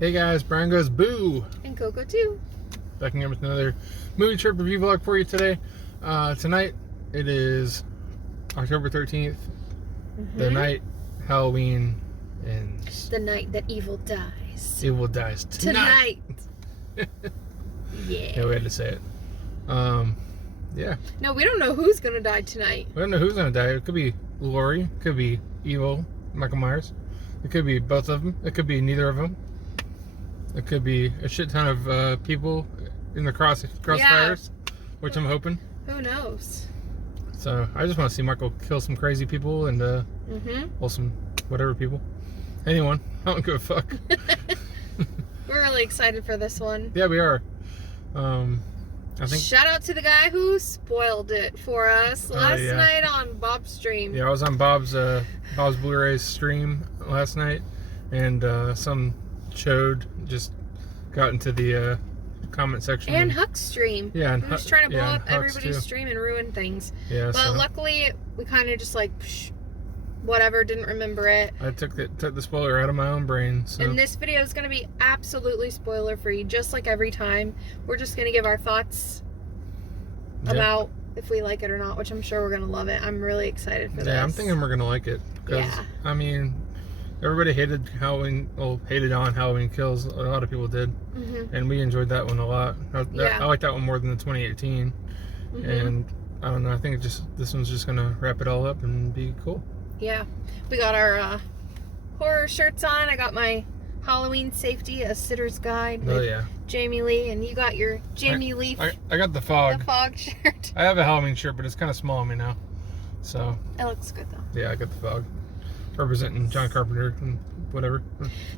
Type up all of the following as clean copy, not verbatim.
Hey guys, Brian Goes Boo! And Coco too. Back again with another movie trip review vlog for you today. Tonight, it is October 13th, the night Halloween ends. The night that evil dies. Evil dies tonight! Yeah. No way to say it. Yeah. No, we don't know who's gonna die tonight. We don't know who's gonna die. It could be Laurie, it could be Evil, Michael Myers. It could be both of them. It could be neither of them. It could be a shit ton of people in the crossfires, which I'm hoping. Who knows? So I just want to see Michael kill some crazy people and well, some whatever people. Anyone. I don't give a fuck. We're really excited for this one. Yeah, we are. I think. Shout out to the guy who spoiled it for us last night on Bob's stream. Yeah, I was on Bob's Blu-ray's stream last night, and some chode just got into the comment section. And Huck's stream. Yeah, and he was trying to blow up Huck's everybody's too. stream and ruin things. Yeah, but luckily we kind of just like whatever, didn't remember it. I took the spoiler out of my own brain. So. And this video is going to be absolutely spoiler free, just like every time. We're just going to give our thoughts about if we like it or not, which I'm sure we're going to love it. I'm really excited for this. Yeah, I'm thinking we're going to like it. Yeah. I mean, everybody hated on Halloween Kills. A lot of people did. And we enjoyed that one a lot. I like that one more than the 2018. And I don't know, I think this one's just going to wrap it all up and be cool. Yeah. We got our horror shirts on. I got my Halloween Safety, A Sitter's Guide with Jamie Lee, and you got your Jamie Lee. I got the fog. The fog shirt. I have a Halloween shirt, but it's kind of small on me now. So. It looks good though. Yeah, I got the fog. Representing John Carpenter and whatever.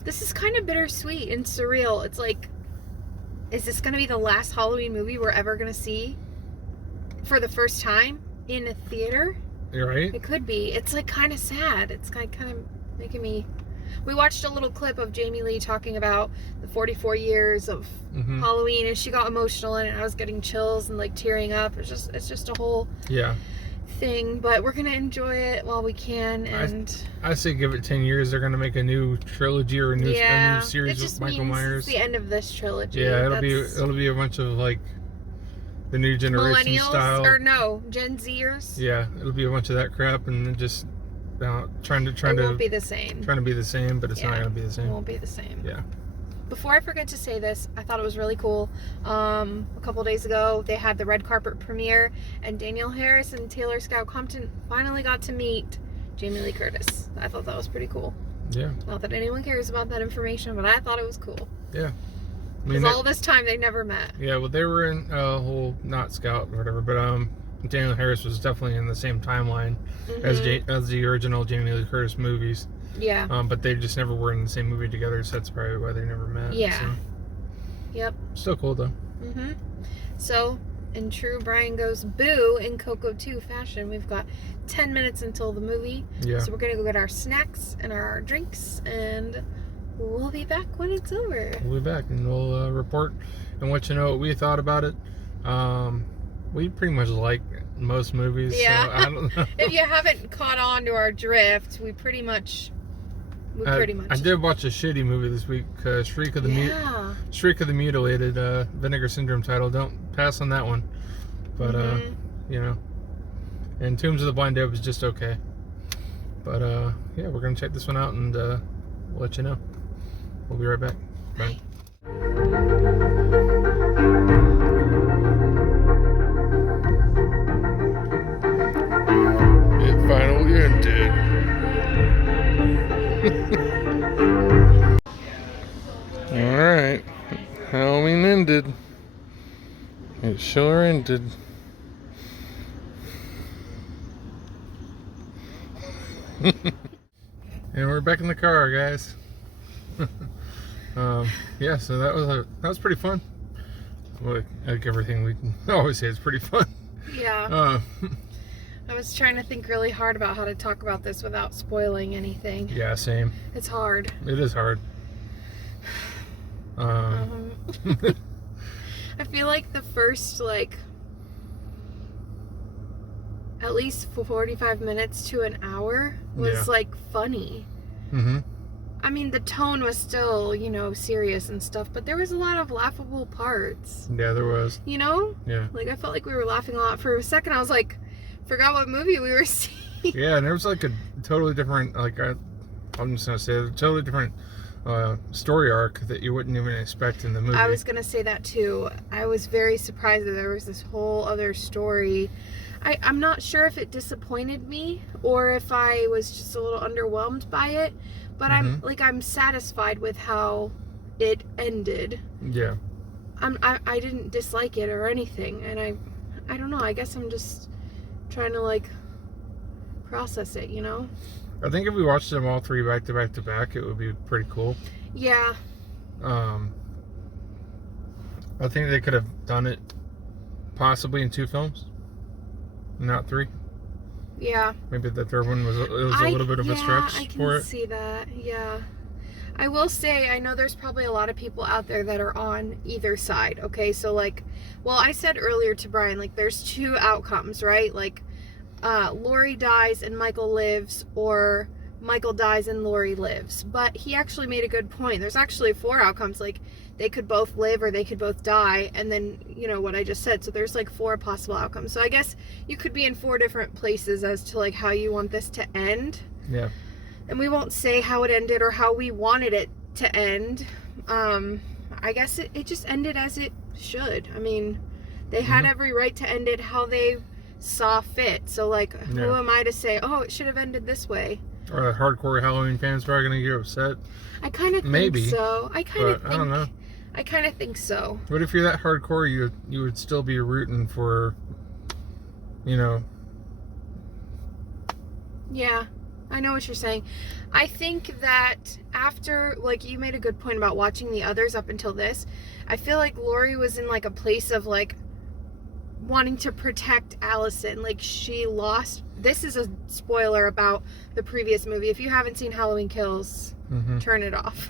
This is kind of bittersweet and surreal. It's like, is this going to be the last Halloween movie we're ever going to see for the first time in a theater? You're right. It could be. It's like kind of sad. It's kind of making me. We watched a little clip of Jamie Lee talking about the 44 years of Halloween, and she got emotional in it. I was getting chills and like tearing up. It's just a whole thing. But we're gonna enjoy it while we can. And I say give it 10 years. They're gonna make a new trilogy or a new series with Michael Myers. It's the end of this trilogy. Yeah, it'll be a bunch of like the new generation millennials style, or no Gen Zers. Yeah, it'll be a bunch of that crap, and then just trying to won't be the same. Trying to be the same, but it's not gonna be the same. It won't be the same. Yeah. Before I forget to say this, I thought it was really cool. A couple days ago, they had the red carpet premiere, and Danielle Harris and Taylor Scout Compton finally got to meet Jamie Lee Curtis. I thought that was pretty cool. Yeah. Not that anyone cares about that information, but I thought it was cool. Yeah. Because all this time they never met. Yeah, well, they were in a whole not Scout or whatever, but Danielle Harris was definitely in the same timeline as the original Jamie Lee Curtis movies. Yeah. But they just never were in the same movie together, so that's probably why they never met. Yeah. So. Yep. Still cool though. So, in true Brian Goes Boo in Coco 2 fashion, we've got 10 minutes until the movie. Yeah. So we're gonna go get our snacks and our drinks, and we'll be back when it's over. We'll be back and we'll report and let you know what we thought about it. We pretty much like most movies. Yeah. So I don't know. If you haven't caught on to our drift, we pretty much. I did watch a shitty movie this week, Shriek of the Mutilated, Vinegar Syndrome title. Don't pass on that one. But you know, and Tombs of the Blind Dead was just okay. But yeah, we're gonna check this one out and we'll let you know. We'll be right back. Bye. It finally ended. Alright, Halloween ended. It sure ended. And we're back in the car, guys. Yeah, so that was pretty fun. Like everything we always say, it's pretty fun. Yeah. I was trying to think really hard about how to talk about this without spoiling anything. Yeah, same. It's hard. It is hard. I feel like the first, like, at least 45 minutes to an hour was, like, funny. I mean, the tone was still, you know, serious and stuff, but there was a lot of laughable parts. Yeah, there was. You know? Yeah. Like, I felt like we were laughing a lot. For a second, I was like, forgot what movie we were seeing. Yeah, and there was like a totally different, like, I'm just going to say, a totally different story arc that you wouldn't even expect in the movie. I was going to say that too. I was very surprised that there was this whole other story. I'm not sure if it disappointed me or if I was just a little underwhelmed by it, but I'm satisfied with how it ended. Yeah. I didn't dislike it or anything, and I don't know, I guess I'm just trying to like process it, you know? I think if we watched them all three back to back to back, it would be pretty cool. Yeah. I think they could have done it possibly in 2 films, not 3. Yeah. Maybe the third one was a little bit of a stretch I for it. can see that. Yeah. I will say, I know there's probably a lot of people out there that are on either side. Okay, so like, well, I said earlier to Brian, like, there's 2 outcomes, right? Like, Lori dies and Michael lives, or Michael dies and Lori lives. But he actually made a good point. There's actually 4 outcomes. Like, they could both live or they could both die, and then, you know, what I just said. So there's like 4 possible outcomes. So I guess you could be in 4 different places as to like how you want this to end. Yeah. And we won't say how it ended or how we wanted it to end. I guess it just ended as it should. I mean, they had every right to end it how they saw fit. So like, who am I to say, oh, it should have ended this way? Or the hardcore Halloween fans probably gonna get upset. I kind of think so. I don't know. I kind of think so. But if you're that hardcore, you would still be rooting for, you know. Yeah, I know what you're saying. I think that after, like, you made a good point about watching the others up until this. I feel like Lori was in like a place of like wanting to protect Allison. Like, she lost. This is a spoiler about the previous movie. If you haven't seen Halloween Kills, turn it off.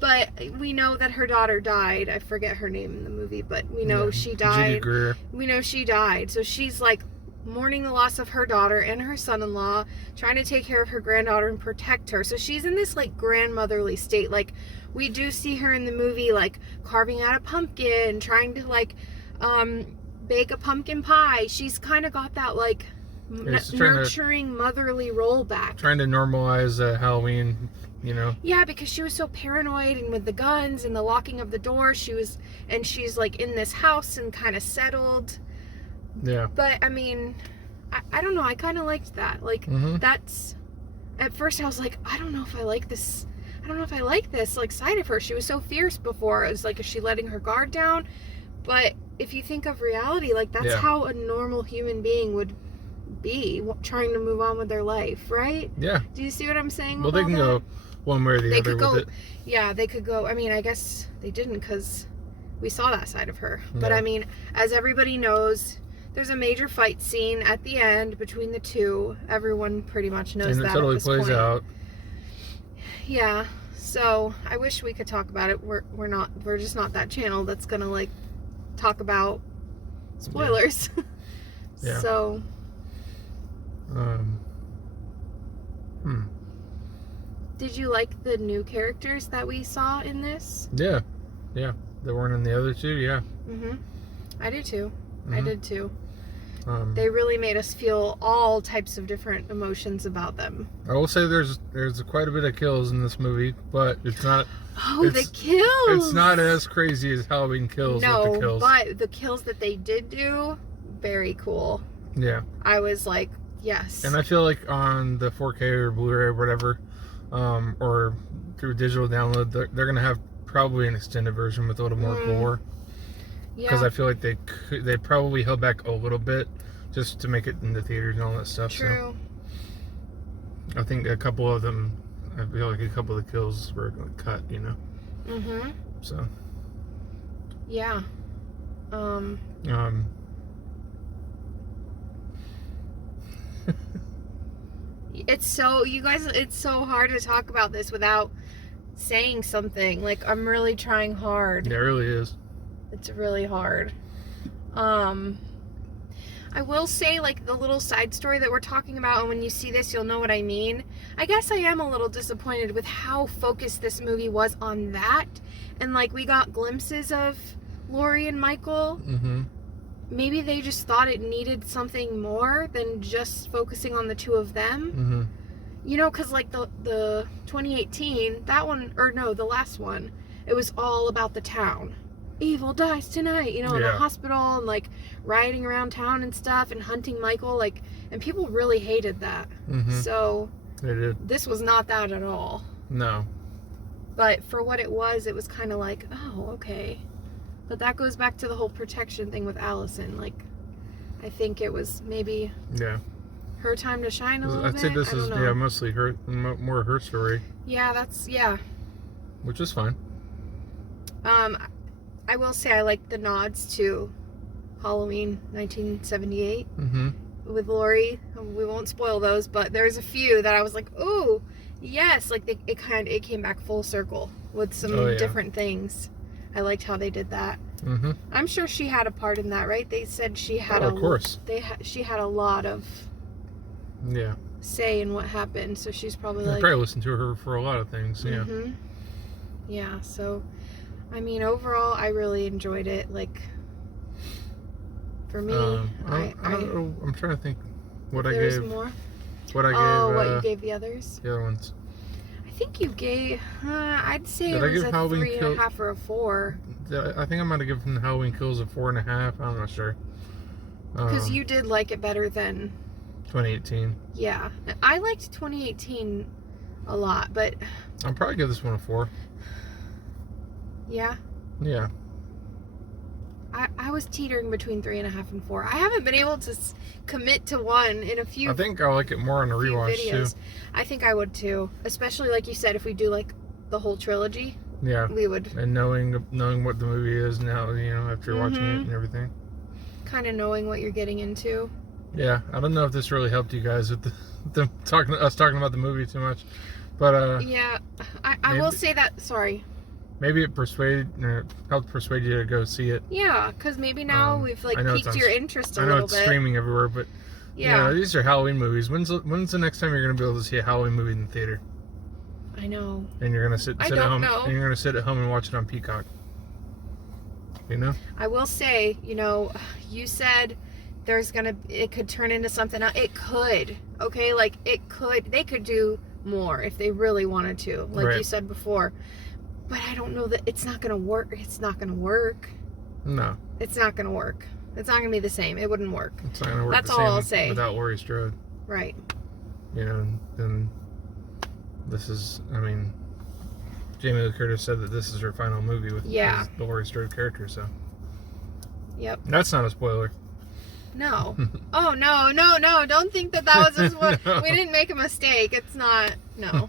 But we know that her daughter died. I forget her name in the movie, but we know she died. Judy Greer. We know she died. So she's like mourning the loss of her daughter and her son-in-law, trying to take care of her granddaughter and protect her. So she's in this like grandmotherly state. Like, we do see her in the movie like carving out a pumpkin, trying to like bake a pumpkin pie. She's kind of got that like nurturing motherly role back. Trying to normalize Halloween, you know. Yeah, because she was so paranoid, and with the guns and the locking of the door, she's like in this house and kind of settled. Yeah. But I mean, I don't know, I kind of liked that. Like, that's, at first I was like, I don't know if I like this like side of her. She was so fierce before. It was like, is she letting her guard down? But if you think of reality, like, that's how a normal human being would be, trying to move on with their life, right? Yeah. Do you see what I'm saying? Well, they can go one way or the other with it. Yeah, they could go. I mean, I guess they didn't, because we saw that side of her. But I mean, as everybody knows, there's a major fight scene at the end between the 2. Everyone pretty much knows that. And it totally plays out. Yeah. So I wish we could talk about it. We're just not that channel that's gonna like talk about spoilers. Yeah. So. Did you like the new characters that we saw in this? Yeah. That weren't in the other 2. Yeah. I do too. I did too. They really made us feel all types of different emotions about them. I will say there's quite a bit of kills in this movie, but it's not. Oh, the kills! It's not as crazy as Halloween Kills. No, with the kills. But the kills that they did do, very cool. Yeah. I was like, yes. And I feel like on the 4K or Blu-ray or whatever, or through digital download, they're gonna have probably an extended version with a little more gore. Yeah. Because I feel like they probably held back a little bit just to make it in the theaters and all that stuff. True. So I think a couple of them, I feel like a couple of the kills were cut, you know. So. Yeah. It's so, you guys, it's so hard to talk about this without saying something. Like, I'm really trying hard. Yeah, it really is. It's really hard. I will say, like, the little side story that we're talking about, and when you see this, you'll know what I mean. I guess I am a little disappointed with how focused this movie was on that. And, like, we got glimpses of Laurie and Michael. Mm-hmm. Maybe they just thought it needed something more than just focusing on the two of them. Mm-hmm. You know, because, like, the 2018, that one, or no, the last one, it was all about the town. Evil dies tonight, you know, in the hospital, and, like, riding around town and stuff, and hunting Michael, like, and people really hated that. Mm-hmm. So, they did. This was not that at all. No. But for what it was kind of like, oh, okay. But that goes back to the whole protection thing with Allison. Like, I think it was maybe her time to shine a little bit. I'd say this is, mostly her, more her story. Yeah, Which is fine. I will say I like the nods to Halloween 1978 with Laurie. We won't spoil those, but there's a few that I was like, ooh, yes, like it came back full circle with some different things. I liked how they did that. Mm-hmm. I'm sure she had a part in that, right? They said she had of course. She had a lot of say in what happened, so she's probably I probably listened to her for a lot of things. Yeah, so I mean, overall, I really enjoyed it. Like, for me, I'm trying to think what I gave. There's more. What I gave. What you gave the others? The other ones. I think you gave. I'd say it was a 3.5 or a 4. I think I might have given Halloween Kills a 4.5. I'm not sure. Because you did like it better than 2018. Yeah, I liked 2018 a lot, but I'll probably give this one a 4. Yeah? Yeah. I was teetering between 3.5 and 4. I haven't been able to commit to one in a few. I think I like it more on a rewatch videos. Too. I think I would too, especially like you said, if we do like the whole trilogy. Yeah. We would. And knowing what the movie is now, you know, after watching it and everything. Kind of knowing what you're getting into. Yeah, I don't know if this really helped you guys with us talking about the movie too much, but yeah, I will say that. Sorry. Maybe it helped persuade you to go see it. Yeah, because maybe now we've like piqued your interest a little bit. I know it's streaming everywhere, but yeah, these are Halloween movies. When's the next time you're gonna be able to see a Halloween movie in the theater? I know. And you're gonna sit at home. Know. And you're gonna sit at home and watch it on Peacock. You know. I will say, you know, you said it could turn into something else. It could. Okay, like it could. They could do more if they really wanted to, like you said before. But I don't know that it's not going to work. It's not going to work. No. It's not going to work. It's not going to be the same. It wouldn't work. It's not going to work. That's all I'll say. Without Laurie Strode. Right. You know, and this is, I mean, Jamie Lee Curtis said that this is her final movie with the Laurie Strode character, so. Yep. That's not a spoiler. No. Oh, no. Don't think that was a spoiler. No. We didn't make a mistake. It's not. No.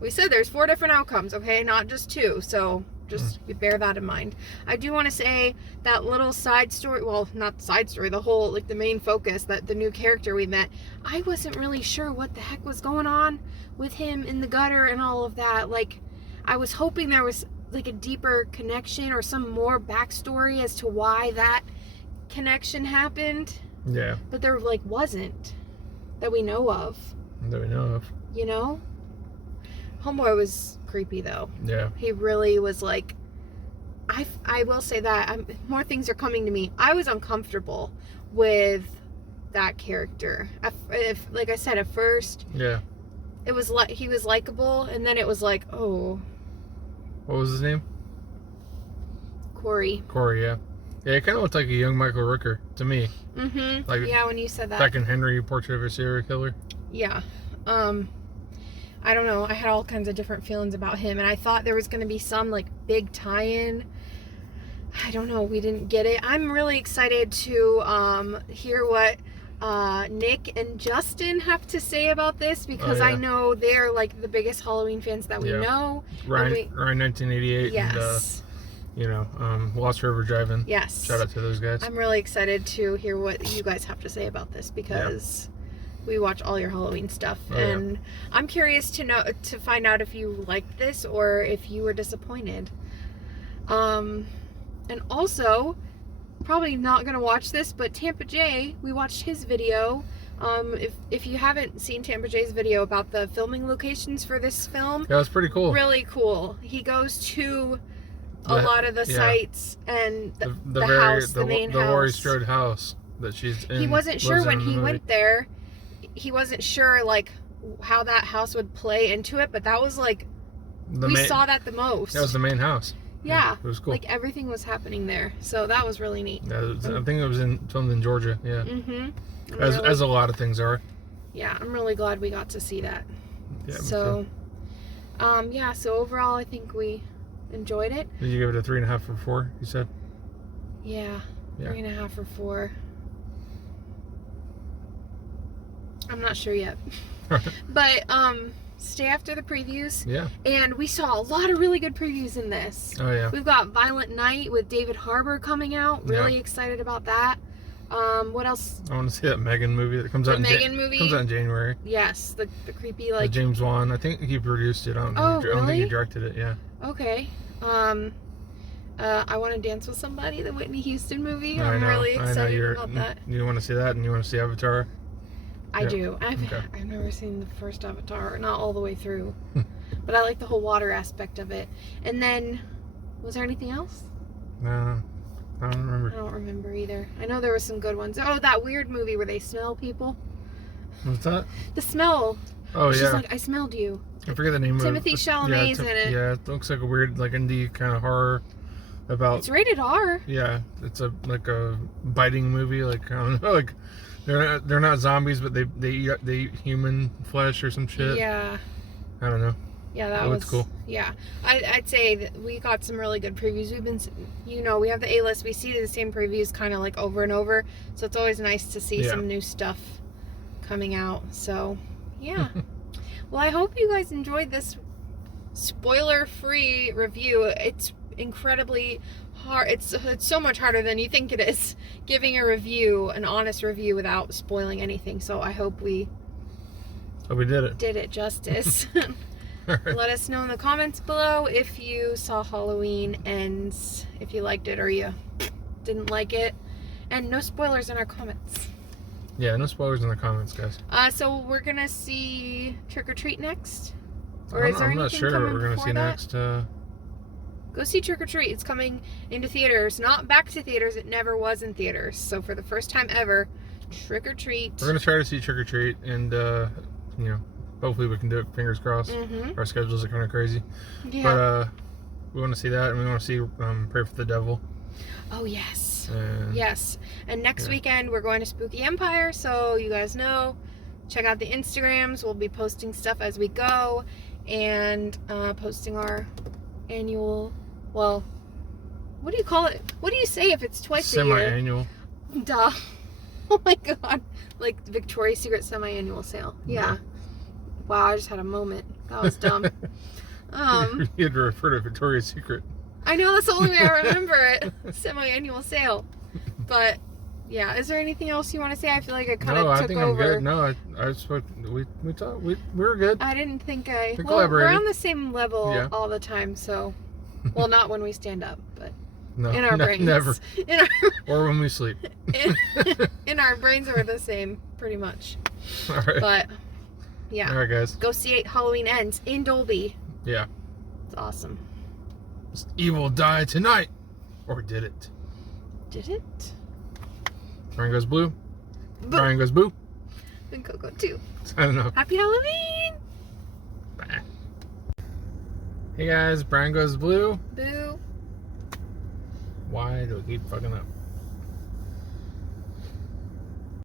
We said there's 4 different outcomes, okay? Not just 2. So just bear that in mind. I do want to say that little side story, well, not the side story, the whole, like the main focus, that the new character we met, I wasn't really sure what the heck was going on with him in the gutter and all of that. Like, I was hoping there was like a deeper connection or some more backstory as to why that connection happened. Yeah. But there like wasn't that we know of. You know? Homeboy was creepy though. Yeah. He really was like, I will say that more things are coming to me. I was uncomfortable with that character. If like I said at first. Yeah. It was like he was likable, and then it was like, oh. What was his name? Corey. Yeah. Yeah, it kind of looked like a young Michael Rooker to me. Mm-hmm. Like, yeah, when you said that. Back in Henry, Portrait of a Serial Killer. Yeah. I don't know. I had all kinds of different feelings about him, and I thought there was going to be some, like, big tie-in. I don't know. We didn't get it. I'm really excited to hear what Nick and Justin have to say about this, because I know they're, like, the biggest Halloween fans that we know. Ryan 1988. Yes. And, Lost River Drive-In. Yes. Shout out to those guys. I'm really excited to hear what you guys have to say about this, because we watch all your Halloween stuff, and I'm curious to find out if you liked this or if you were disappointed. And also, probably not gonna watch this, but Tampa J, we watched his video. If you haven't seen Tampa J's video about the filming locations for this film, yeah, it's pretty cool. Really cool. He goes to a lot of the sites and the main house. The Laurie Strode house that she's in. He wasn't sure when he went there. He wasn't sure like how that house would play into it, but that was like we saw that the most. That was the main house. Yeah, it was cool. Like everything was happening there, so that was really neat. Yeah, I think it was filmed in Georgia. Yeah. Mm-hmm. As a lot of things are. Yeah, I'm really glad we got to see that. Yeah. So, yeah. So overall, I think we enjoyed it. Did you give it a 3.5 for 4? You said. Yeah. 3.5 for 4. I'm not sure yet. But stay after the previews. Yeah. And we saw a lot of really good previews in this. Oh yeah. We've got Violent Night with David Harbour coming out. Really excited about that. What else? I want to see that Megan movie that comes out. Movie comes out in January. Yes, the creepy like. The James Wan. I think he produced it. I don't think he directed it. Yeah. Okay. I Want to Dance with Somebody, the Whitney Houston movie. I'm really excited about that. You want to see that, and you want to see Avatar. I do. I've never seen the first Avatar, not all the way through, but I like the whole water aspect of it. And then, was there anything else? No, I don't remember. I don't remember either. I know there were some good ones. Oh, that weird movie where they smell people. What's that? The Smell. Oh yeah. She's like, I smelled you. I forget the name of it. Timothy Chalamet's in it. Yeah, it looks like a weird, like indie kind of horror about. It's rated R. Yeah, it's like a biting movie. Like I don't know, like. They're not zombies, but they eat human flesh or some shit. Yeah. I don't know. Yeah, that was cool. Yeah, I'd say that we got some really good previews. We've been, we have the A-list. We see the same previews kind of like over and over, so it's always nice to see some new stuff coming out. So, yeah. Well, I hope you guys enjoyed this spoiler-free review. It's incredibly hard. It's so much harder than you think it is giving a review, an honest review without spoiling anything. So I hope we did it justice. Right. Let us know in the comments below if you saw Halloween Ends, if you liked it or you didn't like it, and no spoilers in our comments. Yeah, no spoilers in the comments, guys. So we're gonna see Trick or Treat next, or is there I'm anything not sure coming what we're gonna see next. Go see Trick or Treat. It's coming into theaters. Not back to theaters. It never was in theaters. So for the first time ever, Trick or Treat. We're going to try to see Trick or Treat. And, hopefully we can do it. Fingers crossed. Mm-hmm. Our schedules are kind of crazy. Yeah. But we want to see that. And we want to see Pray for the Devil. Oh, yes. And, yes. And next weekend, we're going to Spooky Empire. So you guys know. Check out the Instagrams. We'll be posting stuff as we go. And posting our annual... Well, what do you call it? What do you say if it's twice a year? Semi-annual. Duh. Oh my god. Like Victoria's Secret semi-annual sale. Yeah. Wow, I just had a moment. That was dumb. You had to refer to Victoria's Secret. I know, that's the only way I remember it. Semi-annual sale. But, yeah. Is there anything else you want to say? I feel like I kind of took over. I'm good. No, I spoke. We talked. We were good. I didn't think Well, we're on the same level all the time, so... Well, not when we stand up, but in our brains. Never. Or when we sleep. In our brains are the same, pretty much. All right. But, yeah. All right, guys. Go see Halloween Ends in Dolby. Yeah. It's awesome. Does evil die tonight? Or did it? Did it? Brian goes blue. Brian goes boo. And Coco too. I don't know. Happy Halloween! Bye. Hey guys, Brian goes blue. Boo. Why do I keep fucking up?